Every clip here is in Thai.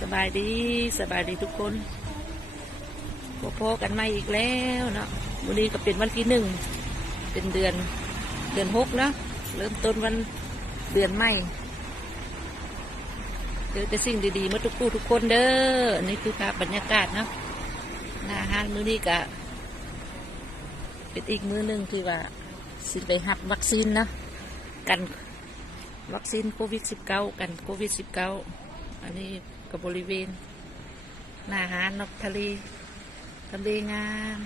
สบายดีสบายดีทุกคนพบพกันใหม่อีกแล้วเนาะวันนี้ก็เป็นวันที่หนึ่งเป็นเดือนเดือนหกเนาะเริ่มต้นวันเดือนใหม่เจอแต่สิ่งดีๆมาทุกคู่ทุกคนเด้อนี่คือภาพบรรยากาศเนาะหน้าห้านมื้อนี้ก็เป็นอีกมื้อหนึ่งที่ว่าสิไปหับวัคซีนนะกันวัคซีนโควิด -19 กันโควิด -19 อันนี้ กับบริเวณหน้าหาดนกทะเลทะเลงาม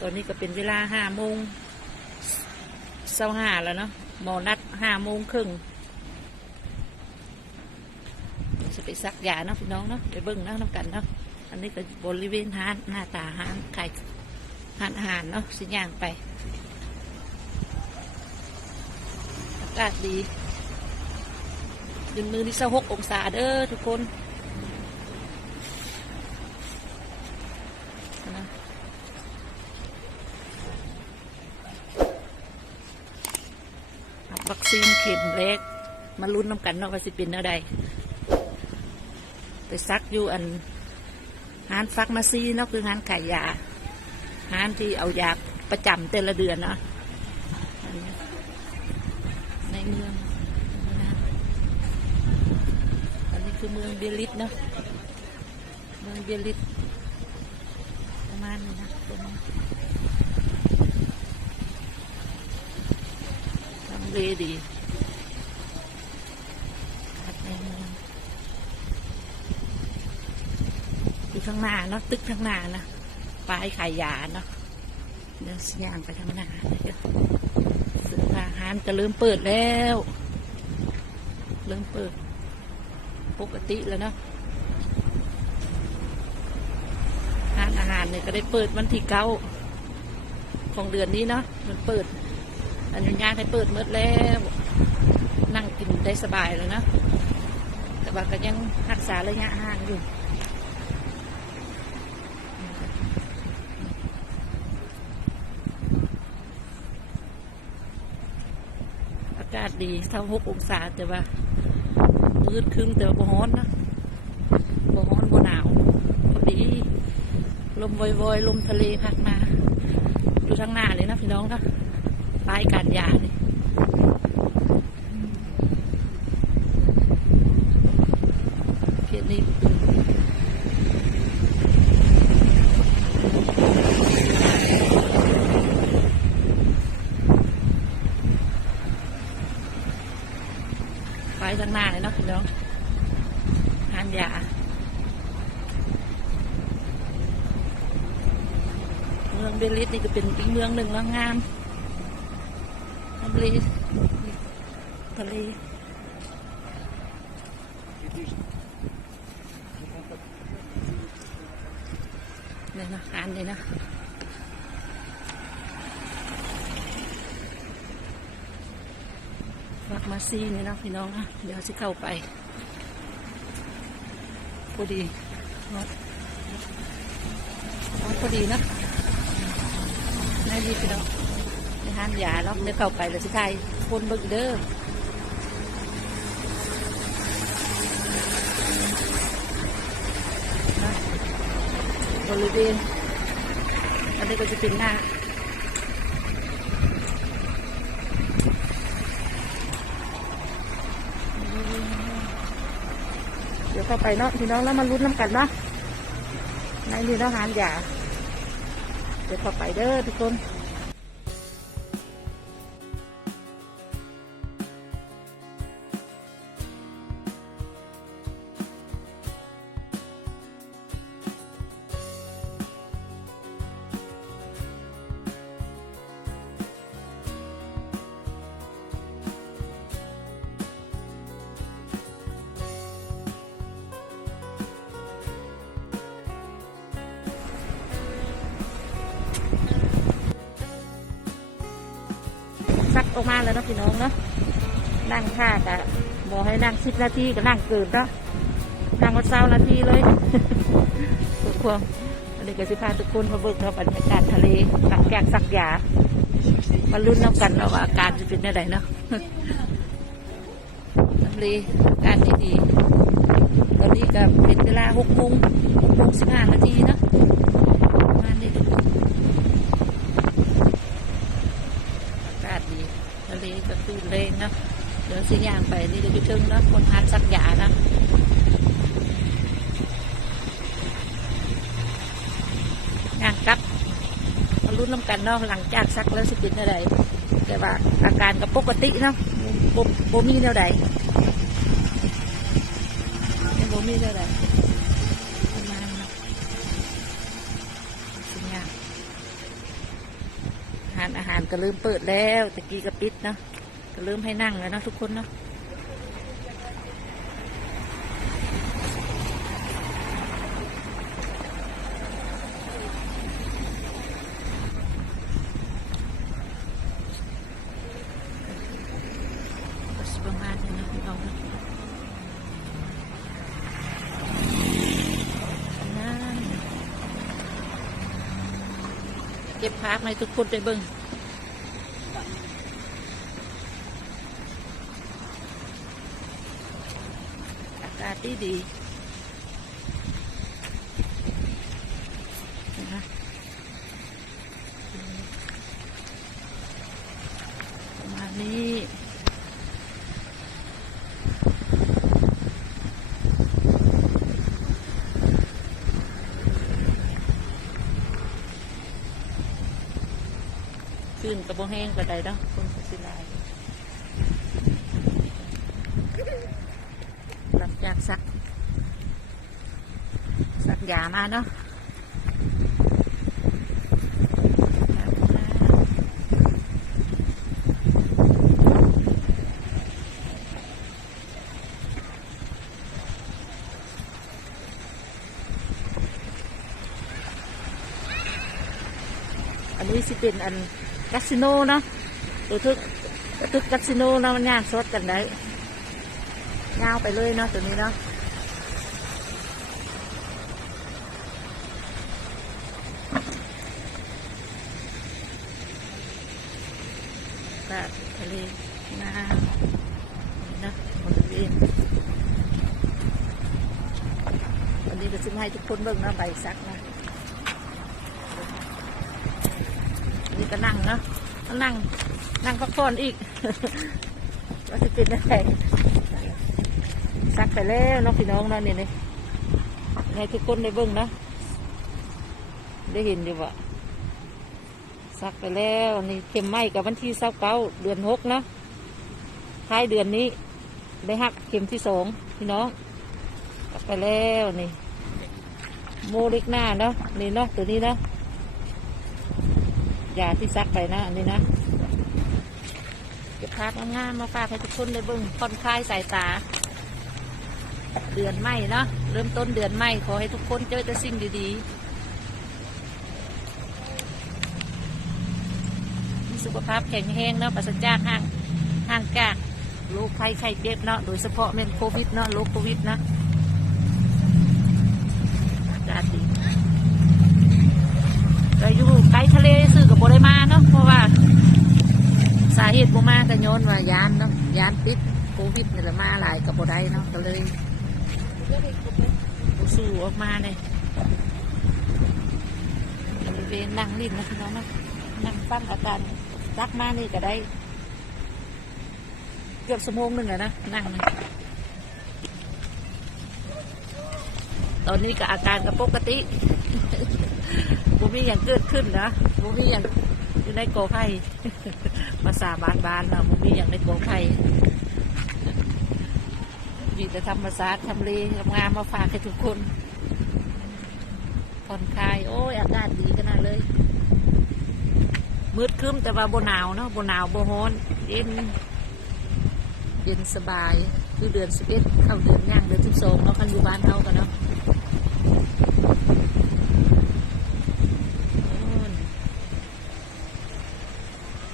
ตอนนี้ก็เป็นเวลาห้าโมงเศร้าห้าแล้วเนาะหมอนัดห้าโมงครึ่งจะไปซักยาเนาะพี่น้องเนาะไปเบิ้งเนาะน้ำกันเนาะอันนี้ก็บริเวณหานหน้าตาห้านขายห้านหารเนาะสิย่างไปอากาศดี ยืนมือที่สิบหกองศาเด้อทุกคนนับวัคซีนเข็มแรกมาลุ้นน้ำกันเนาะว่าสิเป็นอะไรไปซักอยู่อันร้านฟักมาซีเนาะคือร้านขายยาร้านที่เอายาประจำแต่ละเดือนเนาะอันนี้ในเมืองนะ อันนี้คือ เมืองเบียริสเนาะเมืองเบียริสประมาณนี้นะตรงนี้ทำเลดีขัดในเมืองอยู่ข้างหน้าเนาะตึกข้างหน้านะป้ายขายยาเนาะเดินสยามไปข้างหน้าเดี๋ยวสึกอาหารก็เริ่มเปิดแล้ว เริ่มเปิด ปกติแล้วเนาะร้านอาหารเนี่ยก็ได้เปิดวันที่เก้าของเดือนนี้เนาะมันเปิดอันนี้ยางได้เปิดเมื่อแล้ว นั่งกินได้สบายเลยนะ แต่ว่าก็ยังรักษาระยะห่างอยู่อากาศดีเท่าหกองศาแต่ว่า มืดครึ้มแต่บ่ร้อนนะบ่ร้อนบ่หนาวพอดี ลมวอยๆลมทะเลพัดมาดูทางหน้าเลยนะพี่น้องนะป้ายการยาเลยเขตนี้ป้ายทางหน้าเลยเนาะพี่น้องทานยา เมืองเบลิสนี่ก็ เป็นอีกเมืองหนึ่งแล้วงามทะเลทะเลเนี่ยนะอ่านเลยนะฝากมาซีนี่นะพี่น้องนะเดี๋ยวจะเข้าไปพอดีพอดีนะ น่าดีพี่น้องในห้านยาเนาะเดี๋ยวเข้าไปแล้วสิทายคนเบิ่งเด้อนะบริเวณอันนี้ก็จะเป็นหน้าเดี๋ยวเข้าไปเนาะพี่น้องแล้วมาลุ้นน้ำกันเนาะในนี้เนาะหานยา เดี๋ยวต่อไปเด้อทุกคน กออกมาแล้วนะพี่น้องเนาะนั่งท่ากะบอกให้นั่งสิบนาทีก็นั่งเกินเนาะนั่งมาเศร้านาทีเลยทุกคนอันนี้ก็สิพาทุกคนมาเบิกเราบรรยากาศทะเลหลังจากซักยามาลุ้นน้ำกันเราว่าอาการจะเป็นยังไงเนาะทะเลอากาศดีๆอนนี้ก็เป็นเวลาหกโมงหกโมงสิบห้านาทีเนาะมาณนี้อากาศดี ทะเลก็คลื่นแรงเนาะเดี๋ยวสิย่างไปนี่เดี๋ยวจะถึงเนาะคนหาดสักยาเนาะย่างกลับมาลุ้นน้ำกันเนาะหลังจากซักแล้วสิเป็นอะไรแต่ว่าอาการก็ปกติเนาะบ่บ่มีแนวใดยังบ่มีเท่าไหร่ประมาณนั้นสิงามอานอาหารก็เริ่มเปิดแล้วตะกี้ก็ปิดเนาะก็เริ่มให้นั่งแล้วเนาะทุกคนเนาะก็สิประมาณนี้เนาะพี่น้องเนาะ นั่น เก็บพักให้ทุกคนไปเบิ่งอากาศดีดีนะคะประมาณนี้ ขึ้นกระโบแห้งกระไดเนาะคนก็สิหลายหลังจากซักซักยามาเนาะซักมาอันนี้สิเป็นอัน คาสิโนเนาะตัวทึกตัวทึกคาสิโนเนาะมันย่างสดกันได้ยาวไปเลยเนาะตัวนี้เนาะก็ทะเลน้ำนะบริเวณวันนี้ก็จะให้ทุกคนเบิ่งเนาะใบซักนะ นี่ ก็นั่งเนาะนั่ง นั่งพักผ่อนอีกว่าจะเป็นอะไรซักไปแล้วน้องพี่น้องเนาะนี่นี่ให้ทุกคนได้เบิ่งนะได้เห็นอยู่ว่าซักไปแล้วนี่เข็มไหมกับวันที่เศร้าเก้าเดือนหกนะท้ายเดือนนี้ ได้หักเข็มที่สองพี่น้องซักไปแล้วนี่ โมเล็กหน้าเนาะนี่เนาะตัวนี้เนาะ ยาที่ซักไปนะ อันนี้นะเก็บภาพงามๆมาฝากให้ทุกคนได้เบิ่งผ่อนคลายสายตา เดือนใหม่เนาะเริ่มต้นเดือนใหม่ขอให้ทุกคนเจอแต่สิ่งดีๆมีสุขภาพแข็งแรงเนาะปราศจากห่างห่างจากโรคภัยไข้เจ็บเนาะโดยเฉพาะเป็นโควิดเนาะโรคโควิดนะอากาศดีก็อยู่ใกล้ทะเลซื้อกับโบได้มาเนาะเพราะว่า สาเหตุโบมาก็ย้นว่ายานเนาะยานติดโควิดนี่แหละมาหลายกับโบได้เนาะก็เลยสู้ออกมาเลยบริเวณนั่งลิ้นนะพี่น้องนะนั่งฟังอาการรักมานี่ก็ได้ เกือบชั่วโมงหนึ่งอะนะนั่งตอนนี้ก็อาการก็ปกติ บ่มีอย่างเกิดขึ้นนะบ่มีอย่างอยู่ในโกไผ่ภาษาบานบานนะบ่มีอย่างในโกไผ่มีแต่ธรรมศาสตร์ทำเลงามมาฝากให้ทุกคนผ่อนคลาย โอ้ย อากาศดีขนาดเลย มืดครึ้มแต่ว่าบ่หนาวเนาะบ่หนาวบ่ร้อนเย็นเย็นสบาย คือเดือนสิบเอ็ดเข้าเดือนย่างเดือนสิบสองเนาะคันอยู่บ้านเฮากันเนาะ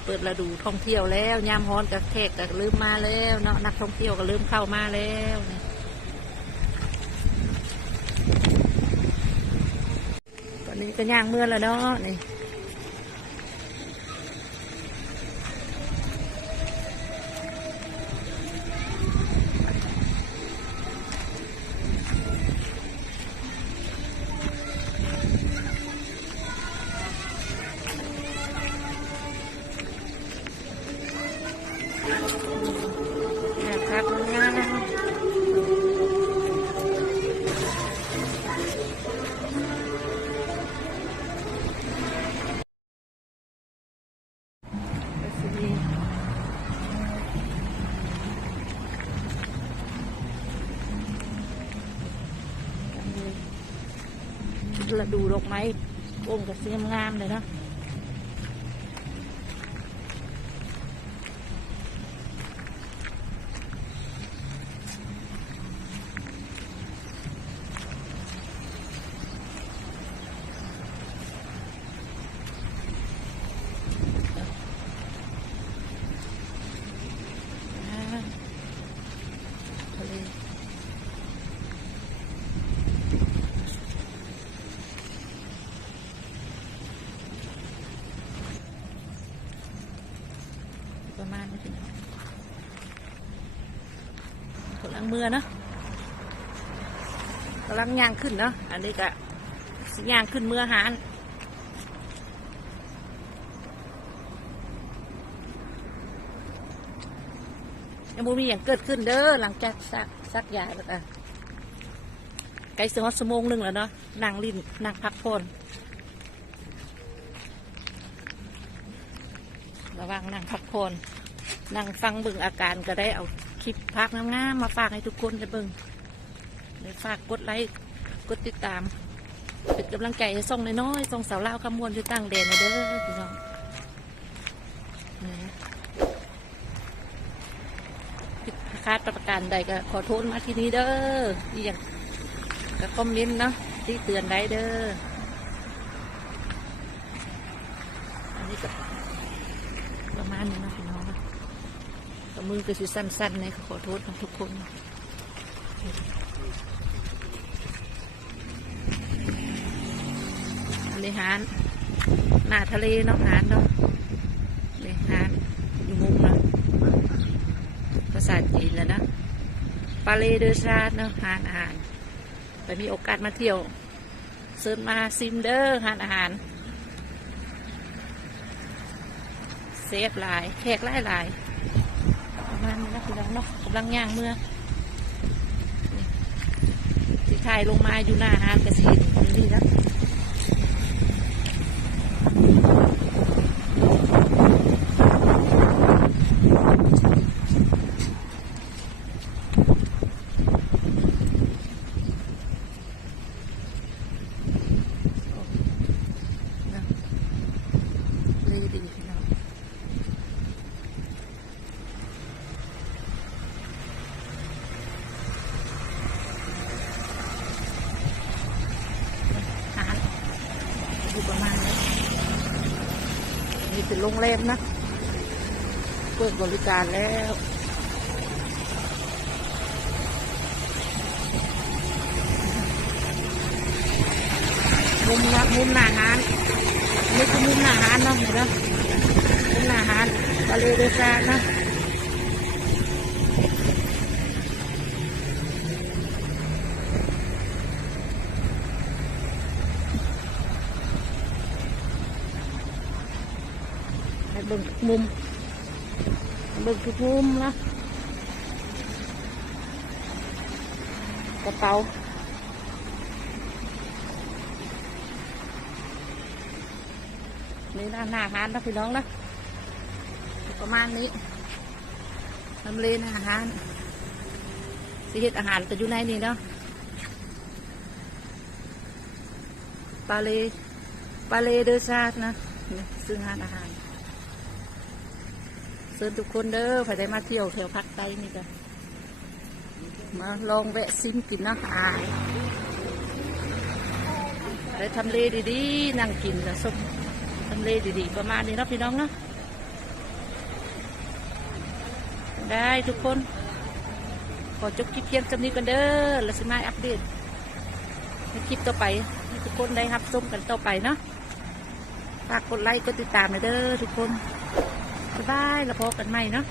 เปิดฤดูท่องเที่ยวแล้วยามฮ้อนกับแขกก็ลืมมาแล้วเนาะนักท่องเที่ยวก็ลืมเข้ามาแล้วนี่ตอนนี้ก็ย่างเมื่อแล้วเนาะนี่ ดูดอกไม้โอ่งกับเสียมงามเลยเนาะอ่าทะเล ประมาณนี้พี่น้อง กำลังเมื่อนะกำลังย่างขึ้นเนาะอันนี้ก็สิย่างขึ้นเมื่อหานยังบ่มีอย่างเกิดขึ้นเด้อหลังจากซักซักยาแล้วก็ไกลเสียงสมงหนึ่งแล้วเนาะนั่งริมนั่งพักผ่อนระวังนั่งพักผ่อน นั่งฟังเบิ่งอาการก็ได้เอาคลิปพักงามๆมาฝากให้ทุกคนได้เบิ่งได้ฝากกดไลค์กดติดตามเป็นกำลังใจให้ส่งน้อยๆส่งสาวเล่าวคำมวลที่ตั้งเดนนะเด้อพี่น้องผิดพลาดประการใดก็ขอโทษมาที่นี้เด้ออีกอย่างก็คอมเมนต์เนาะที่เตือนได้เด้ออันนี้ก็ประมาณนี้เนาะพี่น้องเนาะก็ มือก็สิสั้นๆเนี่ยขอโทษนะทุกคนอันนี้หานหน้าทะเลเนาะหานเนาะนี่หานอยู่มุมนะภาษาจีนแล้วนะปาเลเดอชาเนาะหานอาหารไปมีโอกาสมาเที่ยวเซิร์มาซิมเดอร์หานอาหารเซฟหลายแขกหลายหลาย ประมาณนี้นะพี่น้องเนาะกำลังย่างเมื่อนี่ที่ถ่ายลงมาอยู่หน้าหานกระสีนี่นะนะดีดีพี่น้องอาหารอยู่ประมาณนี้นี่เป็น โรงแรมนะ เปิดบริการแล้วมุมนะมุมหน้าหานนี่คือมุมหน้าหานเนาะเห็นไหมมุมหน้าหานทะเลเดซานะ บิ่งทุกมุม เบิ่งทุกมุมนะกระเป๋านี่นะหน้าอาหารนะพี่น้องนะประมาณนี้ทำเลนอาหารสิเฮ็ดอาหารก็อยู่ในนี่เนาะปลาเลปลาเลเดอชาตินะนี่ซื้อาหารอาหาร ชิญทุกคนเด้อใครได้มาเที่ยวแถวภาคใต้นี่กันมาลองแวะซิมกินนะอาหารได้ทำเลดีๆ นั่งกินแล้วส้มทำเลดีๆ ประมาณนี้นะพี่น้องเนาะได้ทุกคน ขอจบคลิปเพียงจำนี้กันเด้อแล้วสิมาอัปเดตในคลิปต่อไปทุกคนได้รับชมกันต่อไปเนาะฝากกดไลค์กดติดตามหน่อยเด้อทุกคน บ๊ายบาย แล้วพบกันใหม่เนาะ